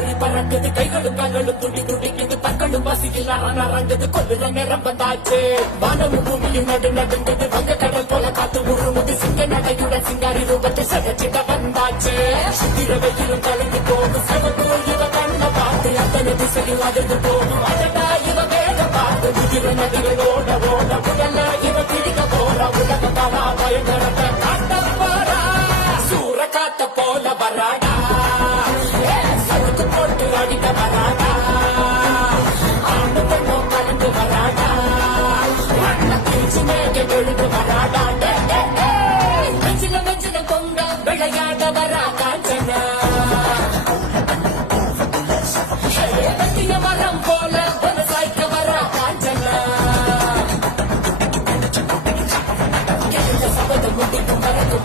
பொறி பறக்குது கைகளும் கால்களும் துடி துடிக்குது பற்களும் பசியில் நரங்குது கொள்ளுற நேரம் வந்தாச்சு வானமும் பூமியும் நடு நடுங்குது வங்க கடல் போல காத்து உருமுது சிங்க நடையுடன் சிங்காரி ரூபத்தை சகச்சிட வந்தாச்சு சித்திர வெயிலும் கலந்து போகும் சிவப்பு இவ கண்ண பார்த்து அத்தனை திசையில் அதிர்ந்து போகும் அதடா இவ வேக பார்த்து உதிர நதிகள் ஓட ஓட உடல இவ பிடிக்க போற உலக தாரா பயங்கரத்தை காட்ட போறா சூற காத்த போல வராடா சதுக்கு போட்டு அடிக்க வராடா ஆண்டு பெண்ணும் கலந்து வராடா மண்ண கிழிச்சு மேக எழுந்து வராடா நெஞ்சில நெஞ்சில பொங்க விளையாட வரா காஞ்சனா பத்திய மரம் போல விவசாயிக்க வரா காஞ்சனா சபதம் முடிக்கும் மறக்கும்